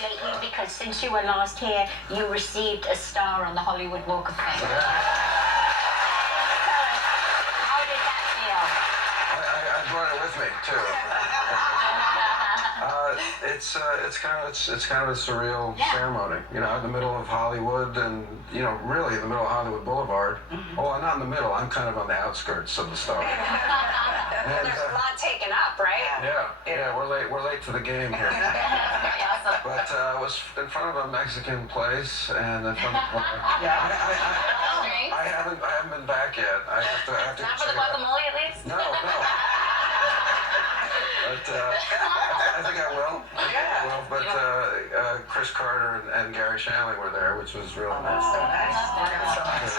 congratulate you because since you were last here, you received a star on the Hollywood Walk of Fame. Tell us, how did that feel? I brought it with me too. It's kind of a surreal ceremony, you know, in the middle of Hollywood, and you know, really in the middle of Hollywood Boulevard. Oh, I'm not in the middle. I'm kind of on the outskirts of the star. And, there's a lot taken up, right? Yeah. We're late to the game here. Awesome. But I was in front of a Mexican place, and in front of I haven't been back yet. I have to Not for the guacamole, at least. No. But I think I will. But Chris Carter and Gary Shanley were there, which was really nice. So nice.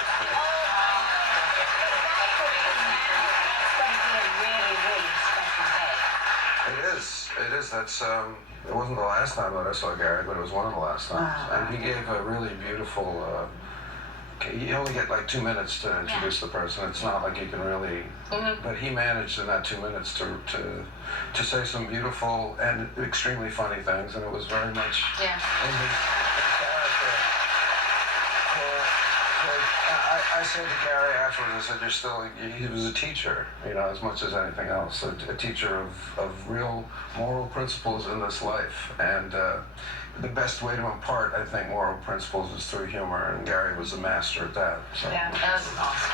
It is. That's it wasn't the last time that I saw Gary, but it was one of the last times. And he gave a really beautiful. You only get like 2 minutes to introduce the person. It's not like you can really. But he managed in that 2 minutes to say some beautiful and extremely funny things, and it was very much in his character. I said to Gary afterwards, I said, he was a teacher, you know, as much as anything else, a teacher of real moral principles in this life. And the best way to impart, I think, moral principles is through humor, and Gary was a master at that. So. Yeah, that was awesome.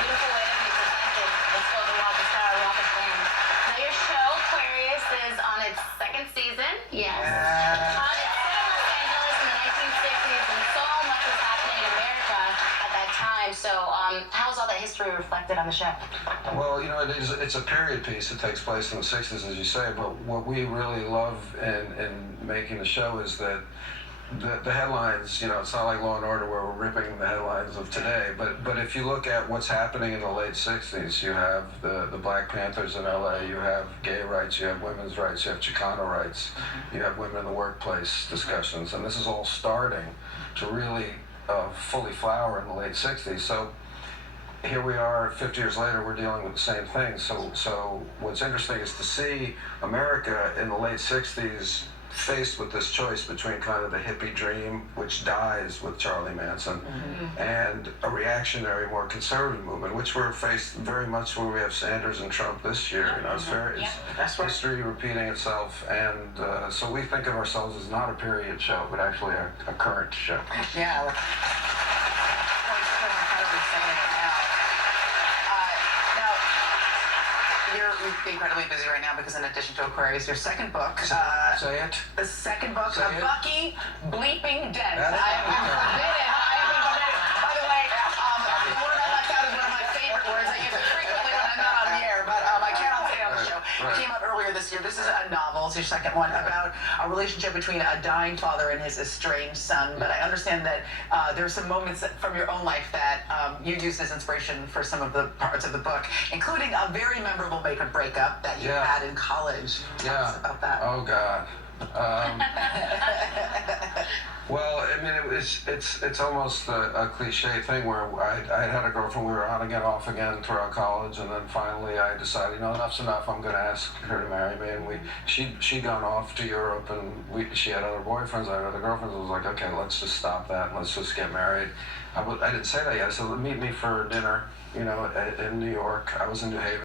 Beautiful way to be presented. Let's go to Walk of Star, Walk of Fame. Now your show, Aquarius, is on its second season. Yes. So, how's all that history reflected on the show? Well, you know, it's a period piece that takes place in the 60s, as you say, but what we really love in making the show is that the headlines, you know, it's not like Law & Order where we're ripping the headlines of today, but if you look at what's happening in the late 60s, you have the Black Panthers in LA, you have gay rights, you have women's rights, you have Chicano rights, you have women in the workplace discussions, and this is all starting to really fully flower in the late 60s. So here we are 50 years later, we're dealing with the same thing. So what's interesting is to see America in the late 60s faced with this choice between kind of the hippie dream, which dies with Charlie Manson, and a reactionary, more conservative movement, which we're faced very much where we have Sanders and Trump this year. You know, it's history repeating itself, and so we think of ourselves as not a period show, but actually a current show. Yeah. You're incredibly busy right now because in addition to Aquarius, your second book. Say it. The second book Say of it. Bucky Bleeping Dent. That's I have been forbidden. By the way, the word I left out is one of my favorite words. I use it frequently when I'm not on the air, but I cannot say it on the show. It came out earlier this year. This is a novel. It's your second one about a relationship between a dying father and his estranged son. But I understand that there are some moments from your own life that you used as inspiration for some of the parts of the book, including a very memorable breakup that you had in college. Tell us about that. Oh God. Well, I mean, it's almost a cliche thing where I had a girlfriend, we were on again, off again throughout college, and then finally I decided, you know, enough's enough, I'm going to ask her to marry me, and she'd gone off to Europe, and she had other boyfriends, I had other girlfriends. I was like, okay, let's just stop that, and let's just get married. I didn't say that yet, so meet me for dinner, you know, in New York. I was in New Haven.